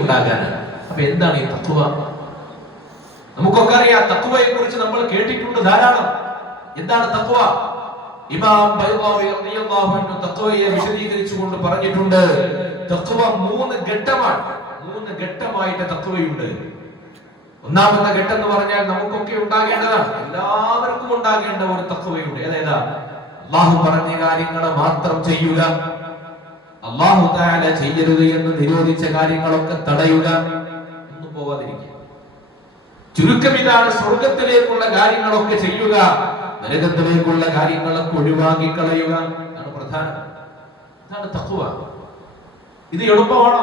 ഉണ്ടാകാനാണ്. അപ്പൊ എന്താണ് ഈ തഖ്വ? നമുക്കൊക്കെ അറിയാം, തഖ്വയെ കുറിച്ച് നമ്മൾ കേട്ടിട്ടുണ്ട് ധാരാളം. എന്താണ് തഖ്വ? ഇമാം ബൈളാവി റളിയല്ലാഹു അൻഹു തഖ്വയെ വിശദീകരിച്ചുകൊണ്ട് പറഞ്ഞിട്ടുണ്ട്, തഖ്വ 3 ഘട്ടമാണ്. 3 ഘട്ടമായിട്ട് തഖ്വയുണ്ട്. ഒന്നാമത്തെ ഘട്ടം എന്ന് പറഞ്ഞാൽ നമുക്കൊക്കെ ഉണ്ടാകേണ്ടതാണ്, എല്ലാവർക്കും ഉണ്ടാകേണ്ട ഒരു തഖ്വയുണ്ട്. ഏതാ? അല്ലാഹു പറഞ്ഞ കാര്യങ്ങൾ മാത്രം ചെയ്യുക, അല്ലാഹു തആല ചെയ്യരുത് എന്ന് നിരോധിച്ച കാര്യങ്ങളൊക്കെ തടയുക, ഒന്നും പോവാതിരിക്കുക. ചുരുക്കം ഇതാണ്, സ്വർഗത്തിലേക്കുള്ള കാര്യങ്ങളൊക്കെ ചെയ്യുക, നരകത്തിലേക്കുള്ള കാര്യങ്ങളൊക്കെ ഒഴിവാക്കി കളയുക. അതാണ് പ്രധാനം. ഇതാണ് തഖ്വ. ഇത് എളുപ്പമാണോ?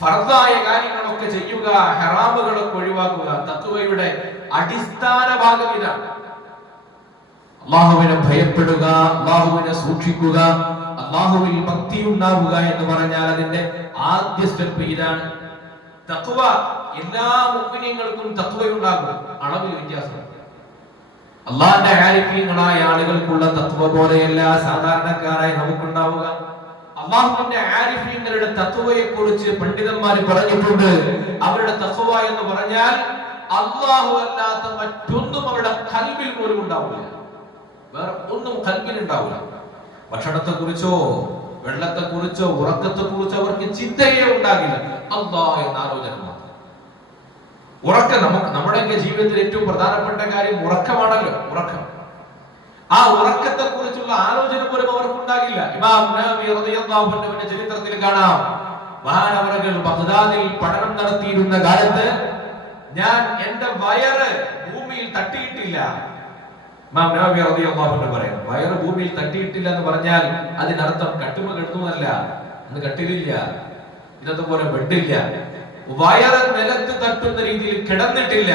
ഫർദായ കാര്യങ്ങളൊക്കെ ചെയ്യുക, ഹറാമുകളൊക്കെ ഒഴിവാക്കുക. തഖ്വയുടെ അടിസ്ഥാന ഭാഗം ഇതാണ്. അല്ലാഹുവിനെ ഭയപ്പെടുക, അല്ലാഹുവിനെ സൂക്ഷിക്കുക, അല്ലാഹുവിൽ ഭക്തി ഉണ്ടാവുക എന്ന് പറഞ്ഞാൽ അതിന്റെ ആദ്യ സ്റ്റെപ്പ് ഇതാണ്. തഖ്വ എല്ലാ മുഅ്മിനീങ്ങൾക്കും തഖ്വയുണ്ടാകും, അളവിൽ വ്യത്യാസമുണ്ട്. അല്ലാഹുവിന്റെ ആരിഫീങ്ങളായ ആളുകൾക്കുള്ള തഖ്വ പോലെയല്ല സാധാരണക്കാരായ നമുക്കുണ്ടാവുക. അല്ലാഹുവിന്റെ ആരിഫീങ്ങളുടെ തഖ്വയെ കുറിച്ച് പണ്ഡിതന്മാർ പറഞ്ഞിട്ടുണ്ട്, അവരുടെ തഖ്വ എന്ന് പറഞ്ഞാൽ അല്ലാഹു അല്ലാത്ത മറ്റൊന്നും അവരുടെ ഖൽബിൽ പോലും ഉണ്ടാവില്ല. വേറെ ഒന്നും ഖൽബിൽ ഉണ്ടാവില്ല. ഭക്ഷണത്തെ കുറിച്ചോ വെള്ളത്തെ കുറിച്ചോ ഉറക്കത്തെ കുറിച്ചോ അവർക്ക് ചിന്തയേ ഉണ്ടാകില്ല. അല്ലാഹ് എന്ന ആലോചന മാത്രം. ഉറക്കം നമ്മുടെയൊക്കെ ജീവിതത്തിൽ ഏറ്റവും പ്രധാനപ്പെട്ട കാര്യം ഉറക്കമാണല്ലോ. ഉറക്കം, ആ ഉറക്കത്തെ കുറിച്ചുള്ള ആലോചന പോലും അവർക്കുണ്ടാകില്ല. ഇമാം നവവി റളിയല്ലാഹു അൻഹുവിന്റെ ചരിത്രത്തിൽ കാണാം, മഹാനവറുകൾ ബഗ്ദാദിൽ പഠനം നടത്തിയിരുന്ന കാലത്ത് ഞാൻ എന്റെ വയറ് ഭൂമിയിൽ തട്ടിയിട്ടില്ല. ഇമാം നവവി റളിയല്ലാഹു അൻഹു പറയുന്നു, വയറ് ഭൂമിയിൽ തട്ടിയിട്ടില്ല എന്ന് പറഞ്ഞാൽ അതിനർത്ഥം കട്ടുമ കിടന്നല്ല, അന്ന് കട്ടിലില്ല, ഇന്നത്തെ പോലെ ബെഡില്ല, വയറ് നിലത്ത് തട്ടുന്ന രീതിയിൽ കിടന്നിട്ടില്ല.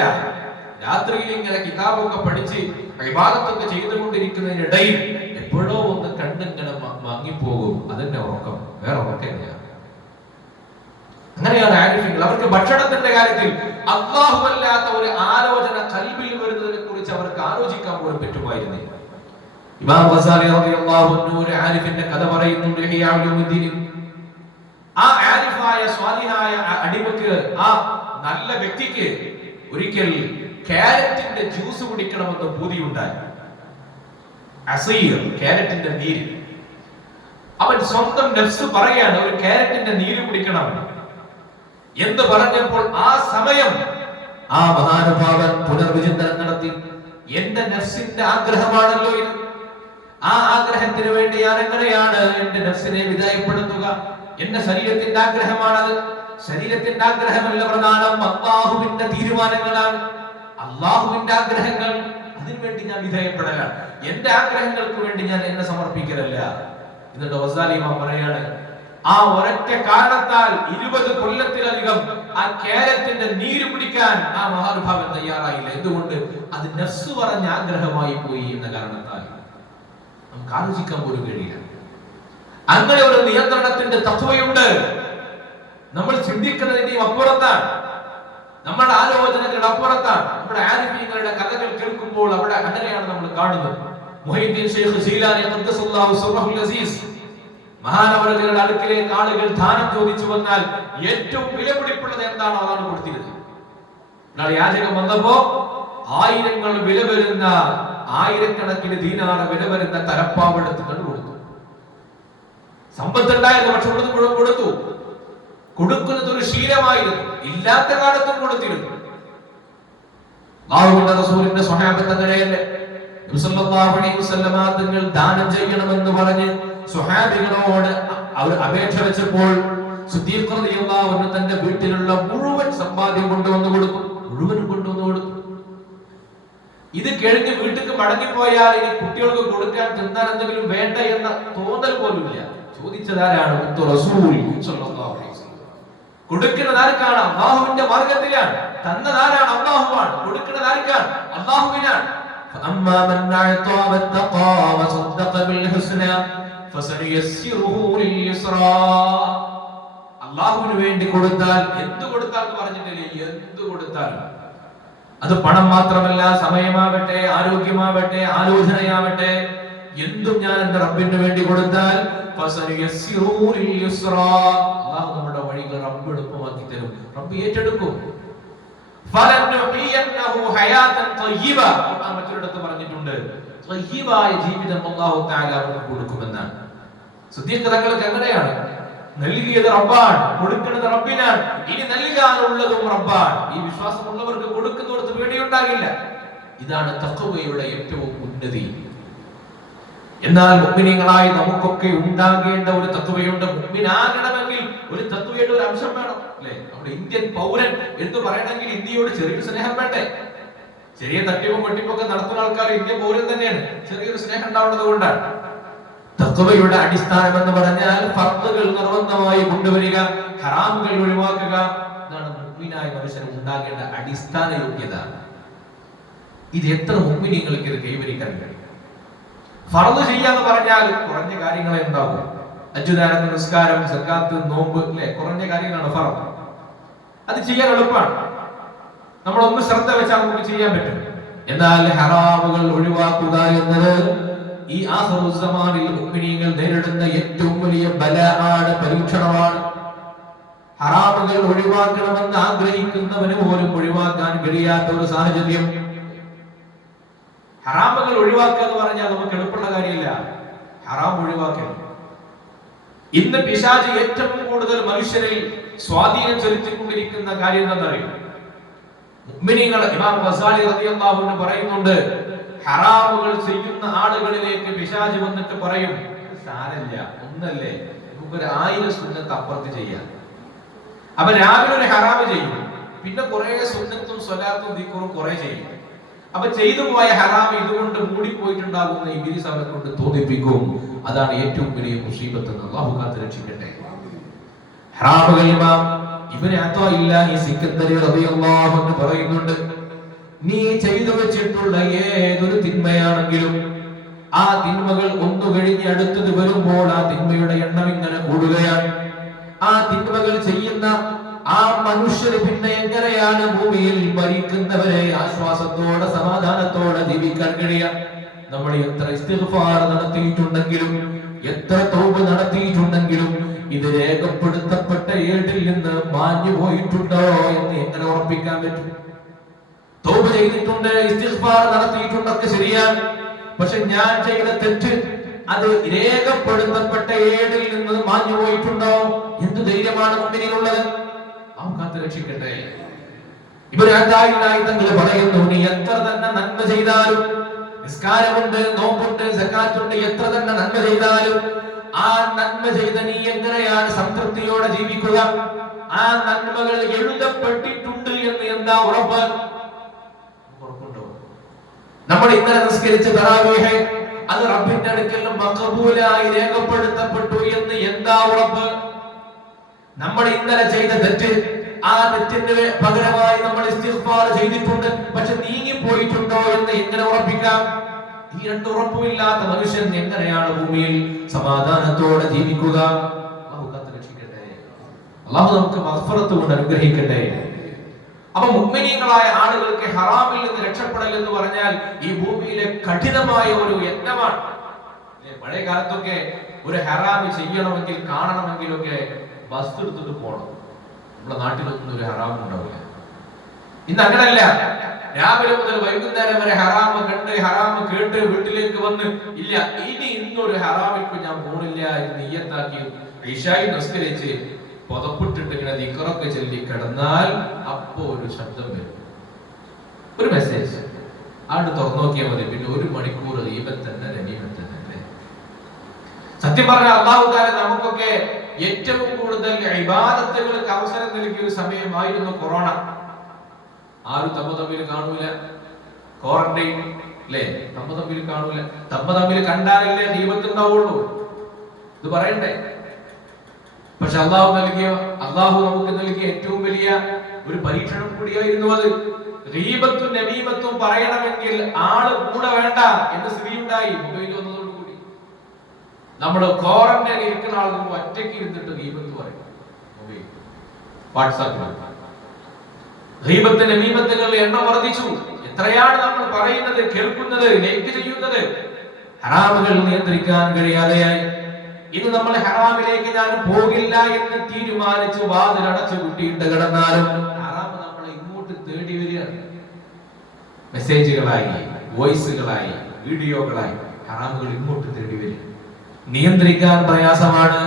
രാത്രിയിൽ ഇങ്ങനെ കിതാബൊക്കെ പഠിച്ച് ഇബാദത്തൊക്കെ ചെയ്തുകൊണ്ടിരിക്കുന്നതിനിടയിൽ എപ്പോഴോ ഒന്ന് കണ്ടിങ്ങനെ മങ്ങിപ്പോകും. അതിന്റെ ഉറക്കം, വേറെ ഉറക്കമില്ല. അങ്ങനെയാണ് ആരിഫീങ്ങൾ. അവർക്ക് ഭക്ഷണത്തിന്റെ കാര്യത്തിൽ അല്ലാഹുവല്ലാത്ത ഒരു ആലോചന ഖൽബിൽ വരുന്നതിനെ കുറിച്ച് അവർക്ക് ആലോചിക്കാൻ പോലും പറ്റുമായിരുന്നില്ല. ഇമാം ഗസാലി റളിയല്ലാഹു അൻഹു ഒരു ആരിഫിന്റെ കഥ പറയുന്നുണ്ട്, ഇഹ്യാ ഉലൂമുദ്ദീൻ. ആ ആരിഫായ സ്വാലിഹായ അടിമക്ക്, ആ നല്ല വ്യക്തിക്ക് ഒരിക്കൽ ക്യാരറ്റിന്റെ ജ്യൂസ് കുടിക്കണമെന്ന് പൂതിയുണ്ടായി. അസീർ, ക്യാരറ്റിന്റെ നീര്. അവൻ സ്വന്തം നഫ്സ് പറയാണ് ഒരു ക്യാരറ്റിന്റെ നീര് കുടിക്കണം എന്ന് പറഞ്ഞപ്പോൾ ആ സമയം ആ മഹാനുഭാവൻ പുനർവിചിന്തനം നടത്തി. എന്റെ നഫ്സിന്റെ ആഗ്രഹമാണല്ലോ ഇത്, ആ ആഗ്രഹത്തിന് വേണ്ടി ഞാൻ എങ്ങനെയാണ് എന്റെ നഫ്സിനെ വിധേയപ്പെടുത്തുക? എന്റെ ശരീരത്തിന്റെ ആഗ്രഹമാണത്. ശരീരത്തിന്റെ ആഗ്രഹമല്ല പ്രധാനം, അല്ലാഹുവിന്റെ തീരുമാനങ്ങളാണ്, അല്ലാഹുവിന്റെ ആഗ്രഹങ്ങൾ. അതിനുവേണ്ടി ഞാൻ വിധേയപ്പെടലാണ്. എന്റെ ആഗ്രഹങ്ങൾക്ക് വേണ്ടി ഞാൻ എന്നെ സമർപ്പിക്കലല്ല. എന്നിട്ട് ഗസാലി ഇമാം പറയാണ്, ആ ഒരൊറ്റ കാരണത്താൽ 20 കൊല്ലത്തിലധികം ആ ക്യാരറ്റിന്റെ നീര് കുടിക്കാൻ ആ മഹാനുഭാവൻ തയ്യാറായില്ല. എന്തുകൊണ്ട്? അത് നഫ്സ് പറഞ്ഞ ആഗ്രഹമായി പോയി എന്ന കാരണത്താൽ. നമുക്ക് ആലോചിക്കാൻ പോലും കഴിയില്ല. അങ്ങനെ ഒരു നിയന്ത്രണത്തിന്റെ തത്വമുണ്ട്. നമ്മൾ ചിന്തിക്കുന്നതിന്റെയും അപ്പുറത്താണ്, നമ്മുടെ ആലോചനകളുടെ അപ്പുറത്താണ്. നമ്മുടെ ആരിഫീങ്ങളുടെ കഥകൾ കേൾക്കുമ്പോൾ അവിടെ അങ്ങനെയാണ് നമ്മൾ കാണുന്നത്. മുഹയ്യിദ്ദീൻ ശൈഖ് ജീലാനി ഖദ്ദസല്ലാഹു സിർറഹുൽ അസീസ്, മഹാനവറുകളുടെ അടുക്കിലേക്ക് ആളുകൾ ദാനം ചോദിച്ചു വന്നാൽ ഏറ്റവും വിലപിടിപ്പുള്ളത് എന്താണോ അതാണ് കൊടുത്തിരുന്നത്. യാചകം വന്നപ്പോ ആയിരങ്ങൾ വില വരുന്ന, ആയിരക്കണക്കിന് ദീനാർ വില വരുന്ന തലപ്പാവ് എടുത്തിട്ട് കൊടുത്തു. സമ്പത്തുണ്ടായിരുന്നു, പക്ഷെ മുഴുവൻ കൊടുത്തു. കൊടുക്കുന്നത് ഒരു ശീലമായിരുന്നു, ഇല്ലാത്ത കാലത്തും കൊടുത്തിരുന്നു. അല്ലാഹുവിന്റെ റസൂലിന്റെ സ്വഹാബത്ത് അങ്ങനെയല്ലേ. നബി സല്ലല്ലാഹു അലൈഹി വസല്ലമ തങ്ങൾ ദാനം ചെയ്യണമെന്ന് പറഞ്ഞ് സ്വഹാബികളോട് അവർ അപേക്ഷ വെച്ചപ്പോൾ സിദ്ദീഖ് റളിയല്ലാഹു അൻഹു തന്റെ വീട്ടിലുള്ള മുഴുവൻ സമ്പാദ്യം കൊണ്ടുവന്നു കൊടുത്തു. മുഴുവനും കൊണ്ടുവന്നു കൊടുത്തു. ഇത് കഴിഞ്ഞ് വീട്ടിലേക്ക് മടങ്ങിപ്പോയാൽ ഇനി കുട്ടികൾക്ക് കൊടുക്കാൻ തിന്നാൻ എന്തെങ്കിലും വേണ്ട എന്ന തോന്നൽ പോലുമില്ല. ചോദിച്ചതാരാണ്? റസൂൽ സല്ലല്ലാഹു അലൈഹി വസല്ലം. കൊടുക്കുന്നത് ആർക്കാണ്? അല്ലാഹുവിന്റെ മാർഗ്ഗത്തിലാണ്. തന്നതാരാണ്? അല്ലാഹുവാണ്. കൊടുക്കുന്നത് ആർക്കാണ്? അല്ലാഹുവിനാണ്. فأما من أعطى واتقى وصدق بالحسنى فسنيسره لليسرى. അല്ലാഹുവിന് വേണ്ടി കൊടുത്താൽ, എന്ത് കൊടുത്താൽ എന്ന് പറഞ്ഞിട്ടില്ലേ, എന്ത് കൊടുത്താലും അത് പണം മാത്രമല്ല, സമയമാവട്ടെ, ആരോഗ്യമാവട്ടെ, ആലോചനയാവട്ടെ, എന്തും ഞാൻ എന്റെ റബ്ബിന് വേണ്ടി കൊടുത്താൽ അല്ലാഹു നമ്മുടെ വഴി വഴികൾ റബ്ബ് എളുപ്പമാക്കി തരും, റബ്ബ് ഏറ്റെടുക്കും. മറ്റൊരിടത്ത് പറഞ്ഞിട്ടുണ്ട് ത്വയ്യിബായ ജീവിതം അല്ലാഹു തആല അവർക്ക് കൊടുക്കുമെന്നാണ്. സിദ്ദീഖ് തങ്ങൾക്ക് എങ്ങനെയാണ്? നൽകിയത് റബ്ബാണ്, കൊടുക്കുന്നത് റബ്ബിനാണ്, ഇനി നൽകാനുള്ളതും റബ്ബാണ്. ഈ വിശ്വാസമുള്ളവർക്ക് കൊടുക്കുന്നിടത്ത് പേടിയുണ്ടാകില്ല. ഇതാണ് തഖ്വയുടെ ഏറ്റവും ഉന്നതി. എന്നാൽ മുഅ്മിനീങ്ങളായി നമുക്കൊക്കെ ഉണ്ടാകേണ്ട ഒരു തഖ്വയുണ്ട്. മുഅ്മിനാകണമെങ്കിൽ ഒരു തഖ്വയുടെ ഒരു അംശം വേണം, അല്ലേ? നമ്മുടെ ഇന്ത്യൻ പൗരൻ എന്ന് പറയണമെങ്കിൽ ഇന്ത്യയോട് ചെറിയൊരു സ്നേഹം വേണ്ടേ? ചെറിയ തട്ടിപ്പും വെട്ടിപ്പൊക്കെ നടത്തുന്ന ആൾക്കാർ ഇന്ത്യൻ പൗരൻ തന്നെയാണ്. ചെറിയൊരു സ്നേഹം ഉണ്ടാവുന്നത് കൊണ്ടാണ്. തഖ്വയുടെ അടിസ്ഥാനം എന്ന് പറഞ്ഞാൽ ഫർളുകൾ നിർബന്ധമായി കൊണ്ടുവരിക, ഹറാമുകൾ ഒഴിവാക്കുക. ഇതാണ് മുഅ്മിനായ മനുഷ്യന് ഉണ്ടാകേണ്ട അടിസ്ഥാന യോഗ്യത. ഇത് എത്ര മുഅ്മിനീങ്ങൾക്ക് ഇത് കൈവരിക്കാൻ കഴിയും? ഫർള് ചെയ്യാന്ന് പറഞ്ഞാൽ കുറഞ്ഞ കാര്യങ്ങളെ ഉണ്ടാവും. അജ്ജുദാനം, നിസ്കാരം, സക്കാത്ത്, നോമ്പ്, അല്ലെ? കുറഞ്ഞ കാര്യങ്ങളാണ് ഫർള്. അത് ചെയ്യാൻ എളുപ്പമാണ്, നമ്മളൊന്ന് ശ്രദ്ധ വെച്ചാൽ നമുക്ക് ചെയ്യാൻ പറ്റും. എന്നാൽ ഹറാമുകൾ ഒഴിവാക്കുക എന്നത് ഈ ആഖിറുസ്സമാനിൽ മുഅ്മിനീങ്ങൾ നേരിടുന്ന ഏറ്റവും വലിയ ബലാഅാണ്, പരീക്ഷണമാണ്. ഹറാമുകൾ ഒഴിവാക്കണമെന്ന് ആഗ്രഹിക്കുന്നവന് പോലും ഒഴിവാക്കാൻ കഴിയാത്ത ഒരു സാഹചര്യം. ഹറാമുകൾ ഒഴിവാക്കുക എന്ന് പറഞ്ഞാൽ നമുക്ക് എളുപ്പമുള്ള കാര്യമില്ല. ഹറാം ഒഴിവാക്കണം. ഇന്ന് പിശാച് ഏറ്റവും കൂടുതൽ മനുഷ്യരിൽ സ്വാധീനം ചെലുത്തിക്കൊണ്ടിരിക്കുന്ന കാര്യം എന്താണെന്നറിയോ? മുഅ്മിനീങ്ങൾ ഇമാം ഗസാലി റളിയല്ലാഹു അൻഹു പറയുന്നുണ്ട്, ഹറാമുകൾ ചെയ്യുന്ന ആളുകളിലേക്ക് പിശാച് വന്നിട്ട് പറയും, സാരമില്ല, ഒന്നല്ലേ, നമുക്കൊരു 1000 സുന്നത്ത് അപ്പുറത്ത് ചെയ്യാം. അപ്പൊ രാവിലെ ഒരു ഹറാമ് ചെയ്യും, പിന്നെ കുറെ സുന്നത്തും സ്വലാത്തും ദിക്റും കുറെ ചെയ്യും. അപ്പൊ ചെയ്തു പോയ ഹറാം ഇതുകൊണ്ട് മൂടിപ്പോയിട്ടുണ്ടാകുന്ന ഇബ്ലീസ് അവരെ കൊണ്ട് തോന്നിപ്പിക്കും. അതാണ് ഏറ്റവും വലിയ മുസീബത്ത് എന്ന് അല്ലാഹു കാത്ത് രക്ഷിക്കട്ടെ. ഹറാമുകൾ ഇമാം ഇബ്നു അത്താഇല്ലാഹി സിക്കന്ദരി റളിയല്ലാഹു അൻഹു പറയുന്നുണ്ട്, നീ ചെയ്തു വെച്ചിട്ടുള്ള ഏതൊരു തിന്മയാണെങ്കിലും ആ തിന്മകൾ ഒന്നു കഴിഞ്ഞ് അടുത്തത് വരുമ്പോൾ ആ തിന്മയുടെ എണ്ണം ഇങ്ങനെ കൂടുകയാണ്. ആ തിന്മകൾ ചെയ്യുന്ന ആ മനുഷ്യര് പിന്നെ എങ്ങനെയാണ് ഭൂമിയിൽ മരിക്കുന്നവരെ ആശ്വാസത്തോടെ സമാധാനത്തോടെ ജീവിക്കാൻ കഴിയുക? നമ്മൾ എത്ര ഇസ്തിഗ്ഫാർ നടത്തിയിട്ടുണ്ടെങ്കിലും, എത്ര തൗബ നടത്തിയിട്ടുണ്ടെങ്കിലും ഇത് രേഖപ്പെടുത്തപ്പെട്ട ഏടിൽ നിന്ന് മാഞ്ഞു പോയിട്ടുണ്ടോ എന്ന് എങ്ങനെ ഉറപ്പിക്കാൻ പറ്റും? തൗബ ചെയ്തിട്ടുണ്ട്, ഇസ്തിഗ്ഫാർ നടത്തിയിട്ടുണ്ടൊക്കെ ശരിയാണ്, പക്ഷെ ഞാൻ ചെയ്ത തെറ്റ് അത് രേഖപ്പെടുത്തപ്പെട്ട ഏടിൽ നിന്ന് മാഞ്ഞു പോയിട്ടുണ്ടോ? എന്ത് ധൈര്യമാണ് മുമ്പിലുള്ളത്? രക്ഷിക്കട്ടെ. ഇബ്നു അത്താഇല്ലാഹി തങ്ങൾ പറയുന്നു, നീ എത്ര തന്നെ നന്മ ചെയ്താലും, നിസ്കാരമുണ്ട്, നോമ്പുണ്ട്, സക്കാത്തുണ്ട്, എത്ര തന്നെ നന്മ ചെയ്താലും ആ നന്മ ചെയ്ത നീ എങ്ങനെയാണ് സംതൃപ്തിയോടെ ജീവിക്കുക? ആ നന്മകൾ എഴുതപ്പെട്ടിട്ടുണ്ട് എന്ന് എന്താ ഉറപ്പ്? ഉറപ്പുണ്ടോ? നമ്മൾ ഇന്നലെ നിസ്കരിച്ച തറാവീഹ് അത് റബ്ബിന്റെ അടുക്കൽ മഖബൂലായി രേഖപ്പെടുത്തപ്പെട്ടു എന്ന് എന്താ ഉറപ്പ്? നമ്മൾ ഇന്നലെ ചെയ്ത തെറ്റ്, ആ തെറ്റിന് പകരമായി നമ്മൾ ഇസ്തിഗ്ഫാർ ചെയ്തിട്ടുണ്ട്, പക്ഷെ നീങ്ങിപ്പോയിട്ടുണ്ടോ എന്ന് എങ്ങനെ ഉറപ്പിക്കാം? ഈ രണ്ട് ഉറപ്പുമില്ലാത്ത മനുഷ്യൻ എങ്ങനെയാണ് ഭൂമിയിൽ സമാധാനത്തോടെ ജീവിക്കുക? അല്ലാഹു കാത്ത് രക്ഷിക്കട്ടെ. അല്ലാഹു നമുക്ക് മഗ്ഫിറത്ത് കൊണ്ട് അനുഗ്രഹിക്കട്ടെ. അപ്പൊ മുഅ്മിനീങ്ങളായ ആളുകൾക്ക് ഹറാമിൽ നിന്ന് രക്ഷപ്പെടൽ എന്ന് പറഞ്ഞാൽ ഈ ഭൂമിയിലെ കഠിനമായ ഒരു യജ്ഞമാണ്. പഴയ കാലത്തൊക്കെ ഒരു ഹറാമ് ചെയ്യണമെങ്കിൽ, കാണണമെങ്കിലൊക്കെ ബസ് എടുത്തിട്ട് പോകണം. നമ്മുടെ നാട്ടിലൊന്നും ഒരു ഹറാം ഉണ്ടാവില്ല. ഇന്ന് അങ്ങനല്ല. രാവിലെ മുതൽ വൈകുന്നേരം വരെ ഹറാമ് കണ്ട്, ഹറാമ് കേട്ട് വീട്ടിലേക്ക് വന്ന്, ഇല്ല ഇനി ഇന്നൊരു ഹറാമിക്ക് ഞാൻ പോണില്ല എന്ന് നിയ്യത്താക്കി ഇശായി നിസ്കരിച്ച് പുതപ്പിട്ടിട്ട് ഇങ്ങനെ ദിക്റൊക്കെ ചൊല്ലി കിടന്നാൽ അപ്പോ ഒരു ശബ്ദം വരും, ഒരു മെസ്സേജ്. ആണ്ട് തുറന്നു നോക്കിയാൽ മതി, പിന്നെ 1 മണിക്കൂർ ഈബത്തന്നെ രമീമത്തന്നെ. സത്യം പറഞ്ഞാൽ അല്ലാഹു തആല നമുക്കൊക്കെ ഏറ്റവും കൂടുതൽ ഇബാദത്തുകൾക്ക് അവസരം നൽകിയ ഒരു സമയമായിരുന്നു കൊറോണ. ആരും തമ്മിൽ കാണൂല, ക്വാറന്റൈൻ, അല്ലേ? തമ്മിൽ കാണൂല. തമ്മിൽ കണ്ടാലല്ലേ ദൈവത്തുണ്ടാവുള്ളൂ, ഇത് പറയണ്ടേ? പക്ഷെ അള്ളാഹു നമുക്ക് നൽകിയ ഏറ്റവും വലിയ ഒരു പരീക്ഷണം കൂടിയായിരുന്നു അത്. ഗീബത്തും നമീമത്തും പറയണമെങ്കിൽ ആള് കൂടെ വേണ്ട എന്ന് സ്ഥിതിയുണ്ടായി. മൊബൈൽ വന്നതോടുകൂടി നമ്മൾ ക്വാറന്റൈനിൽ ഇരിക്കുന്ന ആളുകൾ ഒറ്റയ്ക്ക് ഇരുന്നിട്ട് ഗീബത്ത് പറയും. മൊബൈൽ, വാട്സാപ്പിൽ ഗീബത്ത് നമീമത്തുകളുടെ എണ്ണം വർദ്ധിച്ചു. എത്രയാണ് നമ്മൾ പറയുന്നത്, കേൾക്കുന്നത്, ലൈക്ക് ചെയ്യുന്നത്? ഹറാമുകൾ നിയന്ത്രിക്കാൻ കഴിയാതെയായി. ഇന്ന് നമ്മൾ ഹറാമിലേക്ക് ഞാൻ പോകില്ല എന്ന് തീരുമാനിച്ച് വാതിലടച്ചു കൂട്ടിയിട്ട് കിടന്നാലും ഹറാം നമ്മളെ ഇങ്ങോട്ട് തേടി വരികയാണ്. മെസ്സേജുകളായി, വോയിസുകളായി, വീഡിയോകളായി ഹറാമുകൾ ഇങ്ങോട്ട് തേടി വരിക. നിയന്ത്രിക്കാൻ പ്രയാസമാണ്.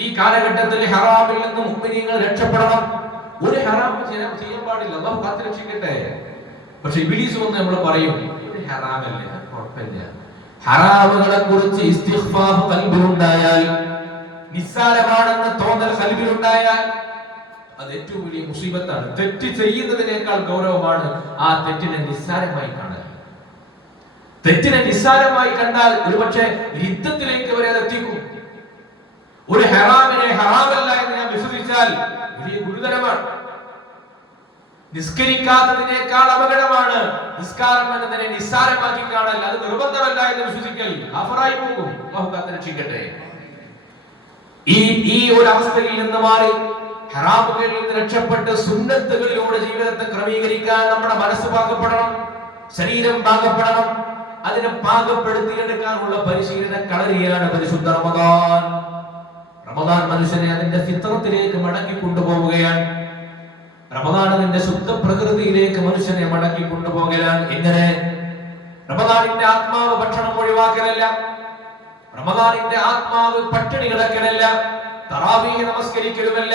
ഈ കാലഘട്ടത്തിൽ ഹറാമിൽ നിന്ന് മുഅ്മിനീങ്ങൾ രക്ഷപ്പെടണം. ഒരു ഹറാം ചെയ്യാൻ പാടില്ല, അല്ലാഹു കാത്ത് രക്ഷിക്കട്ടെ. പക്ഷെ ഇബ്ലീസ് വന്ന് നമ്മൾ പറയും ഹറാമല്ല, കുഴപ്പമില്ല. ഹറാമുകളെ കുറിച്ച് ഇസ്തിഗ്ഫാഫ് ഖൽബിലുണ്ടായാൽ, നിസ്സാരമാണെന്ന് തോന്നൽ ഖൽബിലുണ്ടായാൽ അത് ഏറ്റവും വലിയ മുസീബത്താണ്. തെറ്റ് ചെയ്യുന്നതിനേക്കാൾ ഗൗരവമാണ് ആ തെറ്റിനെ നിസ്സാരമായി കാണുക. തെറ്റിനെ നിസ്സാരമായി കണ്ടാൽ ഒരുപക്ഷെ യുദ്ധത്തിലേക്ക് വരെ അത് എത്തിക്കും. ഒരു ഹറാമിനെ ഹറാമല്ല എന്ന് ഞാൻ വിശ്വസിച്ചാൽ വലിയ ഗുരുതരമാണ്. നിസ്കരിക്കാത്തതിനേക്കാൾ അപകടമാണ് നിസ്കാരം എന്നതിനെ നിസ്സാരമാക്കി കാണൽ. അത് നിർബന്ധമല്ല എന്ന് വിശ്വസിക്കൽ കാഫറായി പോകും. അല്ലാഹു കാത്ത് രക്ഷിക്കട്ടെ. ഈ ഒരു അവസ്ഥയിൽ നിന്ന് മാറി ഹറാമുകളിൽ നിന്ന് രക്ഷപ്പെട്ട് സുന്നത്തുകളിലൂടെ ജീവിതത്തെ ക്രമീകരിക്കാൻ നമ്മുടെ മനസ്സ് പാകപ്പെടണം, ശരീരം പാകപ്പെടണം. അതിനെ പാകപ്പെടുത്തിയെടുക്കാനുള്ള പരിശീലന കളരിയാണ് പരിശുദ്ധ റമദാൻ. റമദാൻ മനുഷ്യനെ അതിന്റെ ഫിത്രത്തിലേക്ക് മടക്കി കൊണ്ടുപോവുകയാണ്. റമദാൻ അതിന്റെ ശുദ്ധ പ്രകൃതിയിലേക്ക് മനുഷ്യനെ മടക്കി കൊണ്ടുപോകലാണ്. എങ്ങനെ? റമദാനിന്റെ ആത്മാവ് ഭക്ഷണം ഒഴിവാക്കലല്ല, റമദാനിന്റെ ആത്മാവ് പട്ടിണി കിടക്കലല്ല, തറാവീഹ് നമസ്കരിക്കലുമല്ല,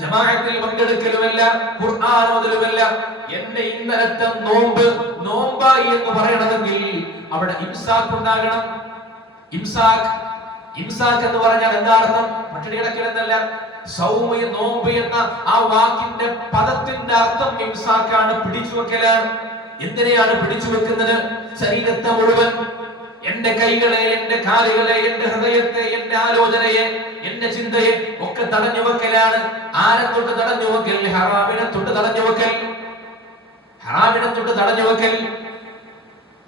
ജമാഅത്തിൽ പങ്കെടുക്കലുമല്ല, ഖുർആൻ ഓതലുമല്ല. എന്റെ ഇന്നലത്തെ നോമ്പായി എന്ന് പറയണമെങ്കിൽ അവിടെ ഇംസാഖ് ഉണ്ടാകണം. ഇംസാഖ് എന്ന് പറഞ്ഞാൽ എന്താ അർത്ഥം? പട്ടിണി കിടക്കൽ എന്നല്ല. സൗമ നോമ്പ് എന്ന ആ വാക്കിന്റെ പദത്തിന്റെ അർത്ഥം ഇംസാഖാണ്, പിടിച്ചു വെക്കലാണ്. എന്തിനെയാണ് പിടിച്ചു വെക്കുന്നത്? ശരീരത്തെ മുഴുവൻ, എന്റെ കൈകളെ, എന്റെ കാലുകളെ, എന്റെ ഹൃദയത്തെ, എന്റെ ആലോചനയെ, എന്റെ ചിന്തയെ ഒക്കെ തടഞ്ഞു വെക്കലാണ്. ആരെ തൊട്ട് തടഞ്ഞു വെക്കൽ? ഹറാമിനെ തൊട്ട് തടഞ്ഞു വെക്കൽ. ഹറാമിനെ തൊട്ട് തടഞ്ഞു വെക്കൽ.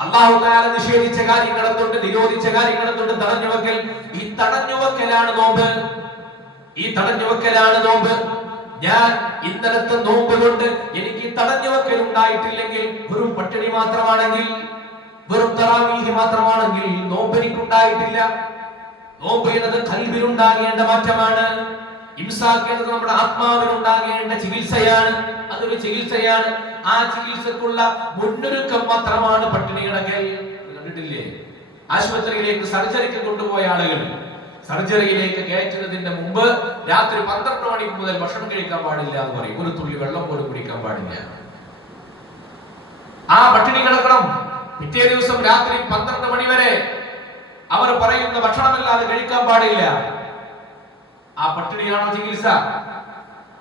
അല്ലാഹു തആല നിഷേധിച്ച കാര്യങ്ങളെ തൊട്ട്, നിരോധിച്ച കാര്യങ്ങളെ തൊട്ട് തടഞ്ഞു വെക്കൽ. ഈ തടഞ്ഞു വെക്കലാണ് നോമ്പ്. ഈ തടഞ്ഞു വെക്കലാണ് നോമ്പ്. ഞാൻ ഇന്നലത്തെ നോമ്പ് കൊണ്ട് എനിക്ക് തടഞ്ഞു വെക്കൽ ഉണ്ടായിട്ടില്ലെങ്കിൽ, വെറും പട്ടിണി മാത്രമാണെങ്കിൽ, വെറും തറാവീഹ് മാത്രമാണെങ്കിൽ നോമ്പ് എനിക്കുണ്ടായിട്ടില്ല. നോമ്പ് എന്നത് ഖൽബിലുണ്ടാകേണ്ട മാറ്റമാണ്. ഇംസാഖ് എന്നത് നമ്മുടെ ആത്മാവിനുണ്ടാകേണ്ട ചികിത്സയാണ്. അതൊരു ചികിത്സയാണ്. ആ ചികിത്സക്കുള്ള മുന്നൊരുക്കം മാത്രമാണ് പട്ടിണി കിടക്കൽ. കണ്ടിട്ടില്ലേ? ആശുപത്രിയിലേക്ക് സർജറിക്ക് കൊണ്ടുപോയ ആളുകൾ സർജറിയിലേക്ക് കയറ്റുന്നതിന്റെ മുമ്പ് രാത്രി 12 മണി മുതൽ ഭക്ഷണം കഴിക്കാൻ പാടില്ല എന്ന് പറയും. ഒരു തുള്ളി വെള്ളം പോലും കുടിക്കാൻ പാടില്ല. ആ പട്ടിണി കിടക്കണം. പിറ്റേ ദിവസം രാത്രി 12 മണി വരെ അവർ പറയുന്ന ഭക്ഷണമല്ലാതെ കഴിക്കാൻ പാടില്ല. ആ പട്ടിണിയാണോ ചികിത്സ?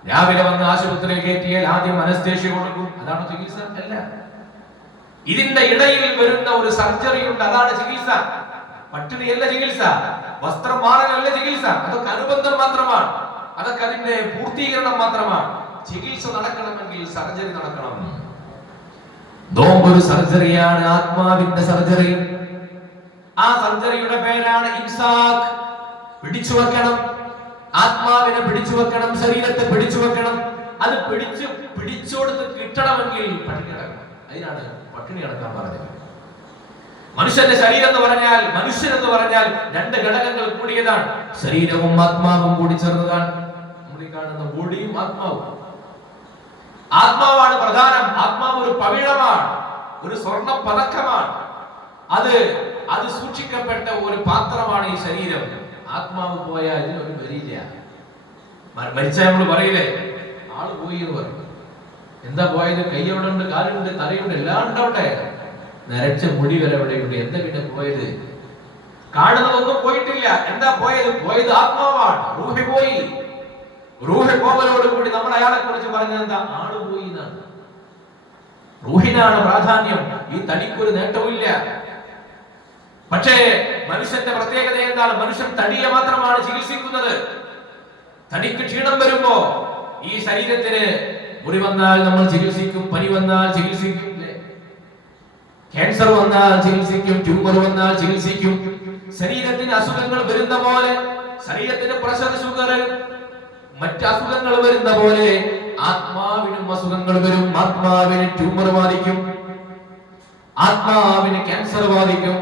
രാവിലെ വന്ന് ആശുപത്രിയിൽ കയറ്റിയാൽ ആദ്യം അനസ്തേഷ്യ കൊടുക്കും. അതാണോ ചികിത്സ? അല്ല. ഇതിന്റെ ഇടയിൽ വരുന്ന ഒരു സർജറി ഉണ്ട്, അതാണ് ചികിത്സ. പട്ടിണിയല്ല ചികിത്സ, വസ്ത്രം മാറലല്ല ചികിത്സ. അതൊക്കെ അനുബന്ധം മാത്രമാണ്, അതൊക്കെ അതിന്റെ പൂർത്തീകരണം മാത്രമാണ്. ചികിത്സ നടക്കണമെങ്കിൽ സർജറി നടക്കണം. നോമ്പ് ഒരു സർജറിയാണ്, ആത്മാവിന്റെ സർജറി. ആ സർജറിയുടെ പേരാണ് ഇംസാഖ്. പിടിച്ചു വെക്കണം, ആത്മാവിനെ പിടിച്ചു വെക്കണം, ശരീരത്തെ പിടിച്ചു വെക്കണം. അത് പിടിച്ചോടുത്ത് കിട്ടണമെങ്കിൽ പട്ടിണി കിടക്കണം. അതിനാണ് പട്ടിണി കിടക്കാൻ പറഞ്ഞത്. മനുഷ്യന്റെ ശരീരം എന്ന് പറഞ്ഞാൽ, മനുഷ്യൻ എന്ന് പറഞ്ഞാൽ 2 ഘടകങ്ങൾ കൂടിയതാണ്. ശരീരവും ആത്മാവും കൂടി ചേർന്നതാണ്. നമ്മൾ കാണുന്ന ബോഡിയും ആത്മാവും. ആത്മാവാണ് പ്രധാനം. ആത്മാവ് ഒരു പവിഴമാണ്, ഒരു സ്വർണ്ണ പതക്കമാണ്. അത് സൂക്ഷിക്കപ്പെട്ട ഒരു പാത്രമാണ് ഈ ശരീരം. ആത്മാവ് പോയാൽ ഇതിനൊരു വരില്ല. മരിച്ച നമ്മൾ പറയില്ലേ, ആള് പോയി എന്ന് പറയും. എന്താ പോയത്? കൈയോടെ ഉണ്ട്, കാലുണ്ട്, തലയുണ്ട്, എല്ലാം ഉണ്ടവിടെ. നരച്ച മുടി വരെ എവിടെയുണ്ട്. എന്താ പിന്നെ പോയത്? കാണുന്നതൊന്നും പോയിട്ടില്ല. എന്താ പോയത്? പോയത് ആത്മാവാണ്. റൂഹ് പോയി. റൂഹ് പോകലോട് കൂടി നമ്മൾ അയാളെ കുറിച്ച് പറഞ്ഞത് എന്താ? ആള് പോയി എന്നാണ്. റൂഹിനാണ് പ്രാധാന്യം. ഈ തടിക്കൊരു നേട്ടവുമില്ല. പക്ഷേ മനുഷ്യന്റെ പ്രത്യേകത എന്താണ്? മനുഷ്യൻ തടിയെ മാത്രമാണ് ചികിത്സിക്കുന്നത്. തടിക്ക് ക്ഷീണം വരുമ്പോ ഈ ശരീരത്തിന് മുറി വന്നാൽ നമ്മൾ ചികിത്സിക്കും, പനി വന്നാൽ ചികിത്സിക്കും, ക്യാൻസർ വന്നാൽ ചികിത്സിക്കും, ട്യൂമർ വന്നാൽ ചികിത്സിക്കും. ശരീരത്തിന് അസുഖങ്ങൾ വരുന്ന പോലെ, ശരീരത്തിന് പ്രഷർ, ഷുഗർ, മറ്റ് അസുഖങ്ങൾ വരുന്ന പോലെ ആത്മാവിനും അസുഖങ്ങൾ വരും. ആത്മാവിന് ട്യൂമർ ബാധിക്കും, ആത്മാവിന് ക്യാൻസർ ബാധിക്കും.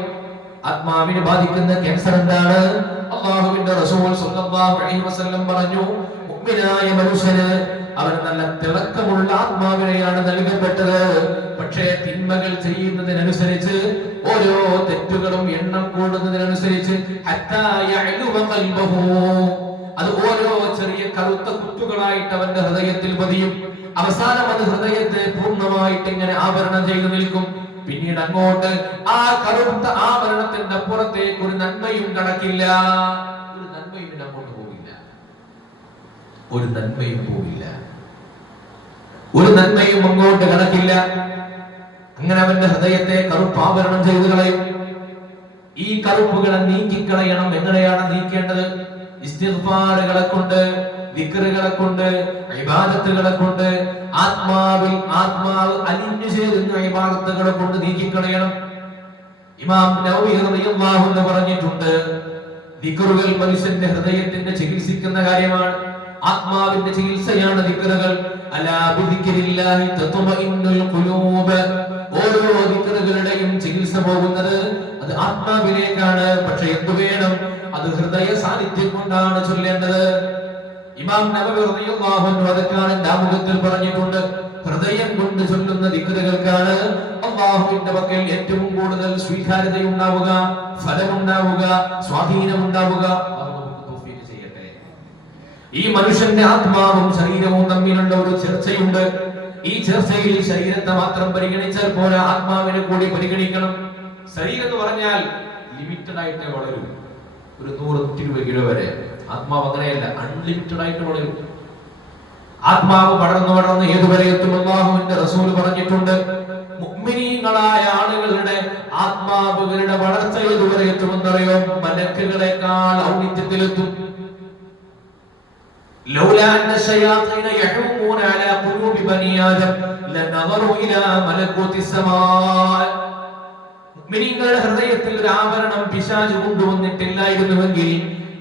ആത്മാവിന് ബാധിക്കുന്ന ക്യാൻസർ എന്താണ്? അല്ലാഹുവിന്റെ റസൂൽ സ്വല്ലല്ലാഹു അലൈഹി വസല്ലം പറഞ്ഞു, മുഅ്മിനായ മനുഷ്യന് അവൻ നല്ല തിളക്കമുള്ള ആത്മാവിനെയാണ് നൽകപ്പെട്ടത്. പക്ഷേ തിന്മകൾ ചെയ്യുന്നതിനനുസരിച്ച്, ഓരോ തെറ്റുകളും എണ്ണം കൂടുന്നതിനനുസരിച്ച് അത് ഓരോ ചെറിയ കറുത്ത കുത്തുകളായിട്ട് അവന്റെ ഹൃദയത്തിൽ പതിയും. അവസാനം അത് ഹൃദയത്തെ പൂർണ്ണമായിട്ട് ഇങ്ങനെ ആവരണം ചെയ്തു നിൽക്കും. പിന്നീട് അങ്ങോട്ട് ആ കറുത്ത ആവരണത്തിന്റെ പുറത്തേക്ക് ഒരു നന്മയും കടക്കില്ല. ഒരു നന്മയും അങ്ങോട്ട് പോകില്ല. ഒരു നന്മയും പോകില്ല. ഒരു നന്മയും അങ്ങോട്ട് കടക്കില്ല. അങ്ങനെ അവന്റെ ഹൃദയത്തെ കറുപ്പാവരണം ചെയ്തു കളയും. ഈ കറുപ്പുകളെ നീക്കിക്കളയണം. എങ്ങനെയാണ് നീക്കേണ്ടത്? ഇസ്തിഗ്ഫാറുകളെ കൊണ്ട്, ദിക്റുകളെ കൊണ്ട്, ഇബാദത്തുകളെ കൊണ്ട്, ആത്മാവ് അലിഞ്ഞു ചേരുന്ന ഇബാദത്തുകളെ കൊണ്ട് നീക്കിക്കളയണം. ഇമാം നവവി റളിയല്ലാഹു അൻഹു പറഞ്ഞിട്ടുണ്ട്, ദിക്റുകൾ മനുഷ്യന്റെ ഹൃദയത്തിന്റെ ചികിത്സിക്കുന്ന കാര്യമാണ്. ആത്മാവിന്റെ ചികിത്സയാണ് ദിക്റുകൾ. അലാ ബിദിക്രില്ലാഹി തത്മഇന്നുൽ ഖുലൂബ്. ഓരോ ദിക്റുകളുടെയും ചികിത്സ പോകുന്നത് അത് ആത്മാവിലേക്കാണ്. പക്ഷെ എന്തു വേണം? അത് ഹൃദയ സാന്നിധ്യം കൊണ്ടാണ് ചൊല്ലേണ്ടത്. ഇമാം നവവി റളിയല്ലാഹു അൻഹു അദക്കാറിന്റെ ആമുഖത്തിൽ പറഞ്ഞിട്ടുണ്ട്, ഹൃദയം കൊണ്ട് ചൊല്ലുന്ന ദിക്റുകൾക്കാണ് അല്ലാഹുവിന്റെ പക്കൽ ഏറ്റവും കൂടുതൽ സ്വീകാര്യതയുണ്ടാവുക, ഫലമുണ്ടാവുക, സ്വാധീനമുണ്ടാവുക. ഈ മനുഷ്യന്റെ ആത്മാവും ശരീരവും തമ്മിലുള്ള ഒരു ചർച്ചയുണ്ട്. ഈ ചർച്ചയിൽ ശരീരത്തെ മാത്രം പരിഗണിച്ചാൽ പോരാ, ആത്മാവിനെ കൂടി പരിഗണിക്കണം. ശരീരം എന്ന് പറഞ്ഞാൽ ലിമിറ്റഡ് ആയിട്ട് വളരും, ഒരു 100-120 കിലോ വരെ. ആത്മാവ് അങ്ങനെയല്ല, അൺലിമിറ്റഡ് ആയിട്ട് വളരും. ആത്മാവ് വളർന്ന് ഏതുവരെ എത്തും? അല്ലാഹുവിന്റെ റസൂൽ പറഞ്ഞിട്ടുണ്ട്, മുഅ്മിനീങ്ങളായ ആളുകളുടെ ആത്മാവുകളുടെ വളർച്ച ഏതുവരെ എത്തുമെന്നറിയോ? മലക്കുകളെക്കാൾ ഔന്നിത്യത്തിലെത്തും. لولا أن الشياطين يحومون على قلوب بني آدم لنظروا إلى ملكوت السماء. മുഅ്മിനീങ്ങളുടെ ഹൃദയത്തിൽ ഒരു ആവരണം പിശാച് കൊണ്ടുവന്നിട്ടില്ലായിരുന്നുവെങ്കിൽ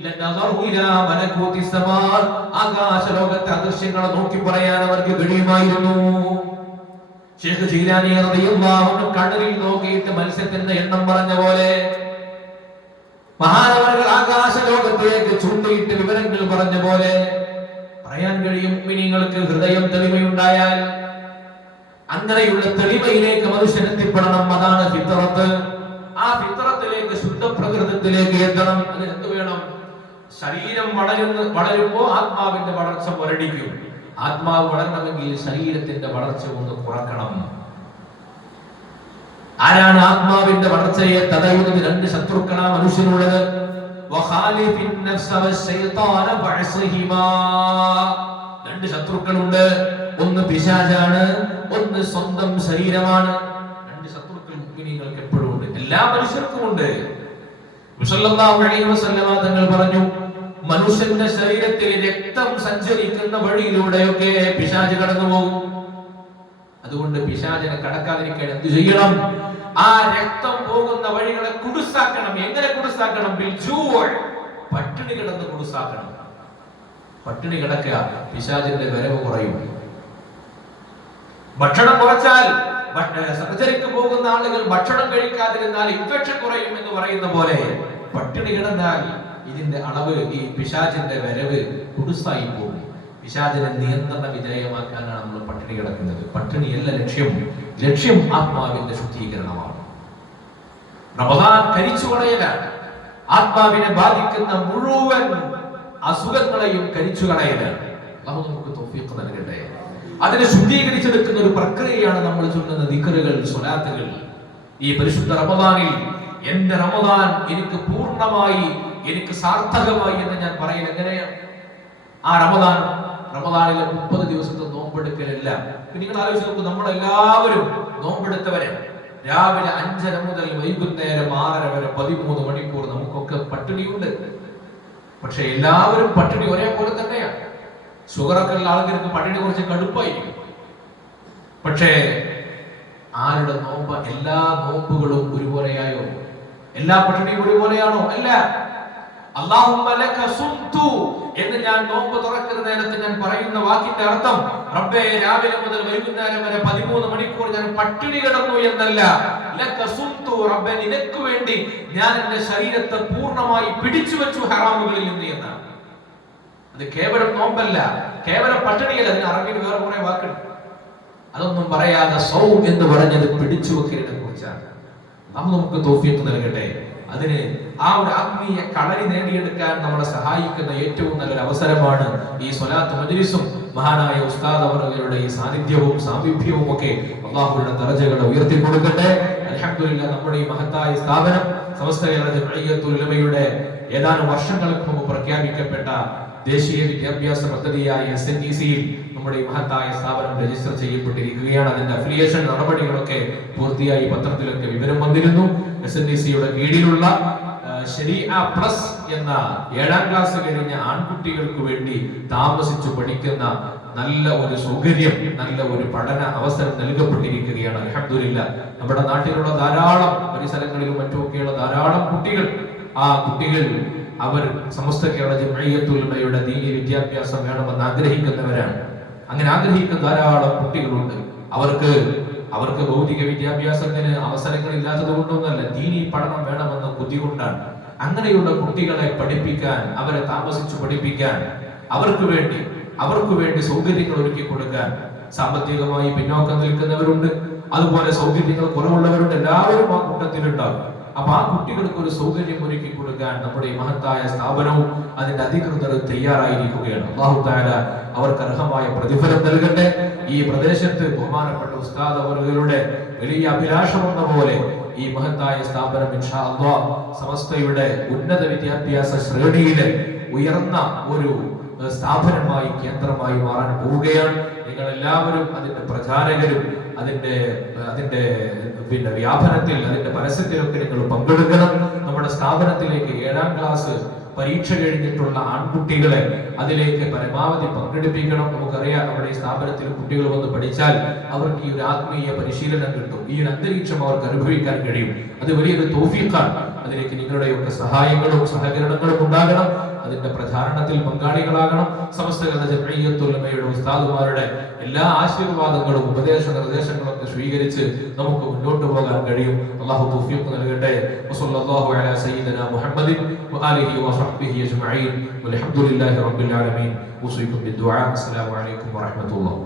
ലനظروا إلى ملكوت السماء, ആകാശലോകത്തെ അദൃശ്യങ്ങളെ നോക്കി പറയാൻ അവർക്ക് കഴിയുമായിരുന്നു. ശൈഖ് ജീലാനി റളിയല്ലാഹു അൻഹു കടലിൽ നോക്കിയിട്ട് മത്സ്യത്തിന്റെ എണ്ണം പറഞ്ഞ പോലെ മഹാനവറുകൾ ആകാശലോകത്തേക്ക് ചൂണ്ടിയിട്ട് വിവരങ്ങൾ പറഞ്ഞ പോലെ പറയാൻ കഴിയും. മുഅ്മിനീങ്ങൾക്ക് ഹൃദയം തെളിമയുണ്ടായാൽ അങ്ങനെയുള്ള തെളിമയിലേക്ക് മനുഷ്യൻ എത്തിപ്പെടണം. അതാണ് ഫിത്രത്ത്. ആ ഫിത്രത്തിലേക്ക്, ശുദ്ധ പ്രകൃതത്തിലേക്ക് എത്തണം. അതിന് എന്ത് വേണം? ശരീരം വളരുമ്പോൾ ആത്മാവിന്റെ വളർച്ച മുരടിക്കും. ആത്മാവ് വളരണമെങ്കിൽ ശരീരത്തിന്റെ വളർച്ച ഒന്ന് കുറക്കണം. ആരാണ് ആത്മാവിന്റെ വളർച്ചയെ തടയുന്നത്? 2 ശത്രുക്കളാ മനുഷ്യനുള്ളത്. വഖാലിഫിൻ നഫ്സ വശൈത്താന വഅസ്ഹിമാ. 2 ശത്രുക്കളുണ്ട്. ഒന്ന് പിശാചാണ്, ഒന്ന് സ്വന്തം ശരീരമാണ്. 2 ശത്രുക്കൾ മുഅ്മിനീങ്ങൾക്ക് എപ്പോഴും ഉണ്ട്, എല്ലാ മനുഷ്യർക്കും ഉണ്ട്. സല്ലല്ലാഹു അലൈഹി വസല്ലമ തങ്ങൾ പറഞ്ഞു, മനുഷ്യന്റെ ശരീരത്തിൽ രക്തം സഞ്ചരിക്കുന്ന വഴിയിലൂടെയൊക്കെ പിശാച് കടന്നു പോകും. അതുകൊണ്ട് പിശാചിനെ കടക്കാതിരിക്കാൻ എന്ത് ചെയ്യണം? ആ രക്തം പോകുന്ന വഴികളെ കുടുസാക്കണം. എങ്ങനെ കുടുസാക്കണം? പട്ടിണി കിടന്ന് കുടുസാക്കണം. പട്ടിണി കിടക്കുക, പിശാചിന്റെ വരവ് കുറയും. ഭക്ഷണം കുറച്ചാൽ, സർജറിക്ക് പോകുന്ന ആളുകൾ ഭക്ഷണം കഴിക്കാതിരുന്നാൽ ഇൻഫെക്ഷൻ കുറയും എന്ന് പറയുന്ന പോലെ, പട്ടിണി കിടന്നാൽ ഇതിന്റെ അളവ്, ഈ പിശാചിന്റെ വരവ് കുടുസായി പോകും. പിശാചിനെ നിയന്ത്രണ വിധേയമാക്കാനാണ് നമ്മൾ പട്ടിണി കിടക്കുന്നത്. പട്ടിണിയല്ല ലക്ഷ്യം ആത്മാവിന്റെ ശുദ്ധീകരണമാണ്. റമദാൻ കരിച്ചു കളയലാണ്. ആത്മാവിനെ ബാധിക്കുന്ന മുഴുവൻ അസുഖങ്ങളെയും കരിച്ചു കളയലാണ്. അല്ലാഹു നമുക്ക് തൗഫീഖ് നൽകട്ടെ. അതിനെ ശുദ്ധീകരിച്ചെടുക്കുന്ന ഒരു പ്രക്രിയയാണ് നമ്മൾ ചൊല്ലുന്ന ദിക്റുകൾ, സ്വലാത്തുകൾ. ഈ പരിശുദ്ധ റമദാനിൽ എന്റെ റമദാൻ എനിക്ക് പൂർണ്ണമായി, എനിക്ക് സാർത്ഥകമായി എന്ന് ഞാൻ പറയുന്നത് എങ്ങനെയാണ്? ആ റമദാനിലെ 30 ദിവസത്തെ നോമ്പെടുക്കലെല്ലാം നിങ്ങൾ ആലോചിച്ച് നോക്കൂ. നമ്മളെല്ലാവരും നോമ്പെടുത്തവരെ രാവിലെ 5:30 മുതൽ വൈകുന്നേരം 6:30 വരെ 13 മണിക്കൂർ നമുക്കൊക്കെ പട്ടിണിയുണ്ട്. പക്ഷെ എല്ലാവരും പട്ടിണി ഒരേപോലെ തന്നെയാണ്. ഷുഗറൊക്കെ ഉള്ള ആൾക്കാർക്ക് പട്ടിണി കുറച്ച് കടുപ്പായിരിക്കും. പക്ഷേ ആരുടെ നോമ്പ്? എല്ലാ നോമ്പുകളും ഒരുപോലെയായോ? എല്ലാ പട്ടിണിയും ഒരുപോലെയാണോ? അല്ല. അല്ലാഹുമ്മ ലക സുംതു എന്ന് ഞാൻ നോമ്പ് തുറക്കുന്ന നേരത്ത് ഞാൻ പറയുന്ന വാക്കിന്റെ അർത്ഥം റബ്ബേ രാവിലെ മുതൽ വൈകുന്നേരം വരെ 13 മണിക്കൂർ ഞാൻ പട്ടിണി കിടന്നു എന്നല്ല. ലക സുംതു, റബ്ബേ നിനക്ക് വേണ്ടി ഞാൻ എന്റെ ശരീരത്തെ പൂർണ്ണമായി പിടിച്ചു വെച്ചു ഹറാമുകളിൽ നിന്ന് എന്നാണ്. അത് കേവലം നോമ്പല്ല, കേവലം പട്ടിണിയല്ല. അതിന് അറബിയിൽ വേറെ കുറെ വാക്കുണ്ട്. അതൊന്നും പറയാതെ സൗം എന്ന് പറഞ്ഞത് പിടിച്ചു വെക്കലിനെ കുറിച്ചാണ്. നമുക്ക് തൗഫീഖ് നൽകട്ടെ. അതിന് ആ ഒരു ആത്മീയ കളരി നേടിയെടുക്കാൻ നമ്മളെ സഹായിക്കുന്ന ഏറ്റവും നല്ലൊരു അവസരമാണ് ഈ സ്വലാത്ത് മജ്ലിസും മഹാനായ ഉസ്താദ് അവരുടെ ഈ സാന്നിധ്യവും സാമീപ്യവും ഒക്കെ. അല്ലാഹുവിന്റെ ദറജകളെ ഉയർത്തി കൊടുക്കട്ടെ. അൽഹംദുലില്ലാഹ്, നമ്മുടെ ഈ മഹത്തായ സ്ഥാപനം സമസ്ത കേരള ജംഇയ്യത്തുൽ ഉലമയുടെ ഏതാനും വർഷങ്ങൾക്ക് മുമ്പ് പ്രഖ്യാപിക്കപ്പെട്ട ദേശീയ വിദ്യാഭ്യാസ പദ്ധതിയായ SNDC-യിൽ നമ്മുടെ ഈ മഹത്തായ സ്ഥാപനം രജിസ്റ്റർ ചെയ്യപ്പെട്ടിരിക്കുകയാണ്. അതിന്റെ അഫിലിയേഷൻ നടപടികളൊക്കെ പൂർത്തിയായി പത്രത്തിലൊക്കെ വിവരം വന്നിരുന്നു. SNDC-യുടെ കീഴിലുള്ള ശരീഅ പ്ലസ് എന്ന 7ാം ക്ലാസ് കഴിഞ്ഞ ആൺകുട്ടികൾക്ക് വേണ്ടി താമസിച്ചു പഠിക്കുന്ന നല്ല ഒരു സൗകര്യം, നല്ല ഒരു പഠന അവസരം നൽകപ്പെട്ടിരിക്കുകയാണ്. അൽഹംദുലില്ലാഹ്, നമ്മുടെ നാട്ടിലുള്ള ധാരാളം പരിസരങ്ങളിലും മറ്റുമൊക്കെയുള്ള ധാരാളം കുട്ടികൾ, ആ കുട്ടികൾ അവർ സമസ്ത കേരള ജംഇയ്യത്തുൽ ഉലമയുടെ ദീനി വിദ്യാഭ്യാസം വേണമെന്ന് ആഗ്രഹിക്കുന്നവരാണ്. അങ്ങനെ ആഗ്രഹിക്കുന്ന ധാരാളം കുട്ടികളുണ്ട്. അവർക്ക് ഭൗതിക വിദ്യാഭ്യാസത്തിന് അവസരങ്ങൾ ഇല്ലാത്തത് കൊണ്ടൊന്നല്ല, ദീനി പഠനം വേണമെന്ന ബുദ്ധി കൊണ്ടാണ്. അങ്ങനെയുള്ള കുട്ടികളെ പഠിപ്പിക്കാൻ, അവരെ താമസിച്ചു പഠിപ്പിക്കാൻ, അവർക്ക് വേണ്ടി സൗകര്യങ്ങൾ ഒരുക്കി കൊടുക്കാൻ സാമ്പത്തികമായി പിന്നോക്കം നിൽക്കുന്നവരുണ്ട്, അതുപോലെ സൗകര്യങ്ങൾ കുറവുള്ളവരുണ്ട്. എല്ലാവരും ആ കൂട്ടത്തിലുണ്ടാകും. അപ്പൊ ആ കുട്ടികൾക്ക് ഒരു സൗകര്യം ഒരുക്കി കൊടുക്കാൻ നമ്മുടെ ഈ മഹത്തായ സ്ഥാപനവും അതിന്റെ അധികൃതർ തയ്യാറായിരിക്കുകയാണ്. അല്ലാഹു തആല അവർക്ക് അർഹമായ പ്രതിഫലം നൽകട്ടെ. ഈ പ്രദേശത്ത് ബഹുമാനപ്പെട്ട ഉസ്താദ് അവരുടെ വലിയ അഭിലാഷമെന്ന പോലെ ഈ മഹത്തായ സ്ഥാപനം ഇൻഷാ അല്ലാഹ് സമസ്തയുടെ ഉന്നത വിദ്യാഭ്യാസ ശ്രേണിയിലെ ഉയർന്ന ഒരു സ്ഥാപനമായി, കേന്ദ്രമായി മാറാൻ പോവുകയാണ്. നിങ്ങൾ എല്ലാവരും അതിന്റെ പ്രചാരകരും അതിന്റെ വ്യാപനത്തിൽ, അതിന്റെ പരസ്യത്തിലൊക്കെ നിങ്ങൾ പങ്കെടുക്കണം. നമ്മുടെ സ്ഥാപനത്തിലേക്ക് 7ാം ക്ലാസ് പരീക്ഷ കഴിഞ്ഞിട്ടുള്ള ആൺകുട്ടികളെ അതിലേക്ക് പരമാവധി പങ്കെടുപ്പിക്കണം. നമുക്കറിയാം, നമ്മുടെ ഈ സ്ഥാപനത്തിൽ കുട്ടികൾ വന്ന് പഠിച്ചാൽ അവർക്ക് ഈ ഒരു ആത്മീയ പരിശീലനം കിട്ടും, ഈ ഒരു അന്തരീക്ഷം അവർക്ക് അനുഭവിക്കാൻ കഴിയും. അത് വലിയൊരു തൗഫീഖാണ്. അതിലേക്ക് നിങ്ങളുടെയൊക്കെ സഹായങ്ങളും സഹകരണങ്ങളും ഉണ്ടാകണം. അതിന്റെ പ്രചാരണത്തിൽ പങ്കാളികളാകണം. സമസ്ത കേരള ജംഇയ്യത്തുൽ ഉലമയുടെ ഉസ്താദുമാരുടെ എല്ലാ ആശീർവാദങ്ങളും ഉപദേശ നിർദ്ദേശങ്ങളൊക്കെ സ്വീകരിച്ച് നമുക്ക് മുന്നോട്ട് പോകാൻ കഴിയും. അല്ലാഹു തൗഫീഖ് നൽകട്ടെ. വസല്ലല്ലാഹു അലാ സയ്യിദിനാ മുഹമ്മദിൻ വആലിഹി വസഹ്ബിഹി അജ്മഈൻ വൽഹംദുലില്ലാഹി റബ്ബിൽ ആലമീൻ. ഉസീകും ബിദ്ദുആ. അസ്സലാമു അലൈക്കും വറഹ്മത്തുള്ളാഹി.